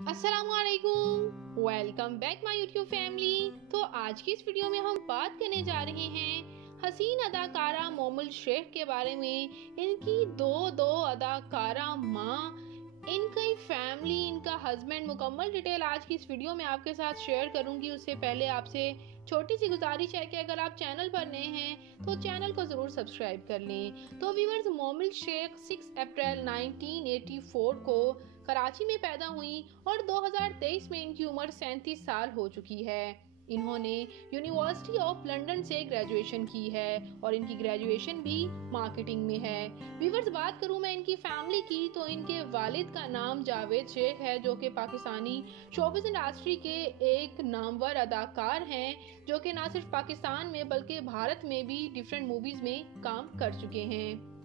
अस्सलामुअलैकुम, welcome back my YouTube family. तो आज की इस वीडियो में हम बात करने जा रहे हैं हसीन अदाकारा मोमुल शेख के बारे में। इनकी दो अदाकारा माँ, इनकी फैमिली, इनका हस्बैंड, मुकम्मल डिटेल आज की इस वीडियो में आपके साथ शेयर करूंगी। उससे पहले आपसे छोटी सी गुजारिश है कि अगर आप चैनल पर नए हैं तो चैनल को ज़रूर सब्सक्राइब कर लें। तो व्यूअर्स, मोमुल शेख 6 अप्रैल 1984 को कराची में पैदा हुई और 2023 में इनकी उम्र 37 साल हो चुकी है। इन्होंने यूनिवर्सिटी ऑफ लंदन से ग्रेजुएशन की है और इनकी ग्रेजुएशन भी मार्केटिंग में है। व्यूअर्स, बात करूं मैं इनकी फैमिली की तो इनके वालिद का नाम जावेद शेख है, जो कि पाकिस्तानी शोबिज़ इंडस्ट्री के एक नामवर अदाकार हैं, जो कि ना सिर्फ पाकिस्तान में बल्कि भारत में भी डिफरेंट मूवीज में काम कर चुके हैं।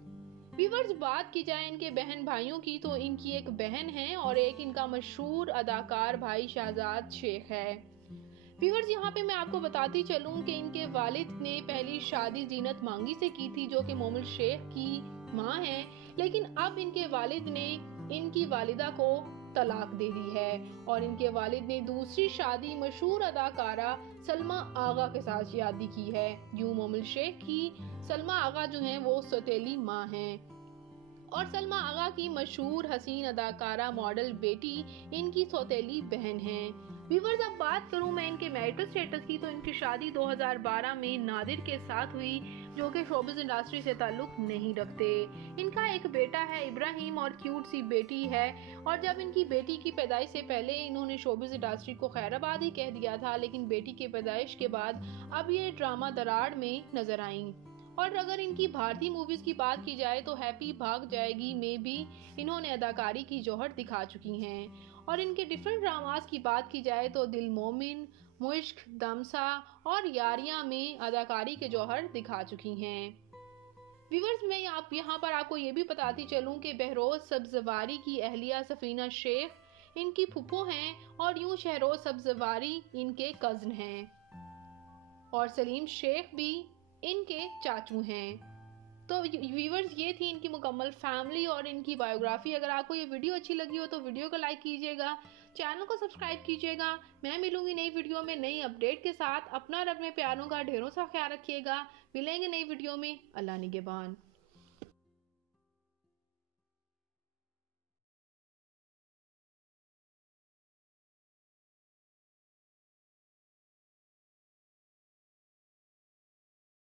व्यूअर्स, बात की जाए इनके बहन भाइयों की तो इनकी एक बहन है और एक इनका मशहूर अदाकार भाई शहजाद शेख है। व्यूअर्स, यहाँ पे मैं आपको बताती चलूँ कि इनके वालिद ने पहली शादी जीनत मांगी से की थी, जो कि मोमुल शेख की माँ है, लेकिन अब इनके वालिद ने इनकी वालिदा को तलाक दे दी है और इनके वालिद ने दूसरी शादी मशहूर अदाकारा सलमा आगा के साथ शादी की है। यूं मोमुल शेख की सलमा आगा जो हैं वो सौतेली माँ हैं और सलमा आगा की मशहूर हसीन अदाकारा मॉडल बेटी इनकी सौतेली बहन है। व्यूअर्स, अब बात करूं मैं इनके मैरिटल स्टेटस की तो इनकी शादी 2012 में नादिर के साथ हुई, जो कि शोबिज़ इंडस्ट्री से ताल्लुक नहीं रखते। इनका एक बेटा है इब्राहिम और क्यूट सी बेटी है। और जब इनकी बेटी की पैदाइश से पहले इन्होंने शोबिज़ इंडस्ट्री को खैराबाद ही कह दिया था, लेकिन बेटी की पैदाइश के बाद अब ये ड्रामा दराड़ में नजर आई। और अगर इनकी भारतीय मूवीज की बात की जाए तो हैप्पी भाग जाएगी में भी इन्होंने अदाकारी की जौहर दिखा चुकी हैं। और इनके डिफरेंट ड्रामास की बात की जाए तो दिल मोमिन, मुश्क, दमसा और यारियां में अदाकारी के जौहर दिखा चुकी हैं। व्यूअर्स, मैं आप यहाँ पर आपको ये भी बताती चलूँ कि बहरोज सब्जवारी की अहलिया सफीना शेख इनकी फुप्पो हैं और यूं शहरोज सब्जवारी इनके कज़न हैं और सलीम शेख भी इनके चाचू हैं। तो व्यूअर्स, ये थी इनकी मुकम्मल फैमिली और इनकी बायोग्राफी। अगर आपको ये वीडियो अच्छी लगी हो तो वीडियो को लाइक कीजिएगा, चैनल को सब्सक्राइब कीजिएगा। मैं मिलूंगी नई वीडियो में नई अपडेट के साथ। अपना और अपने प्यारों का ढेरों सा ख्याल रखिएगा। मिलेंगे नई वीडियो में। अल्लाह निगहबान।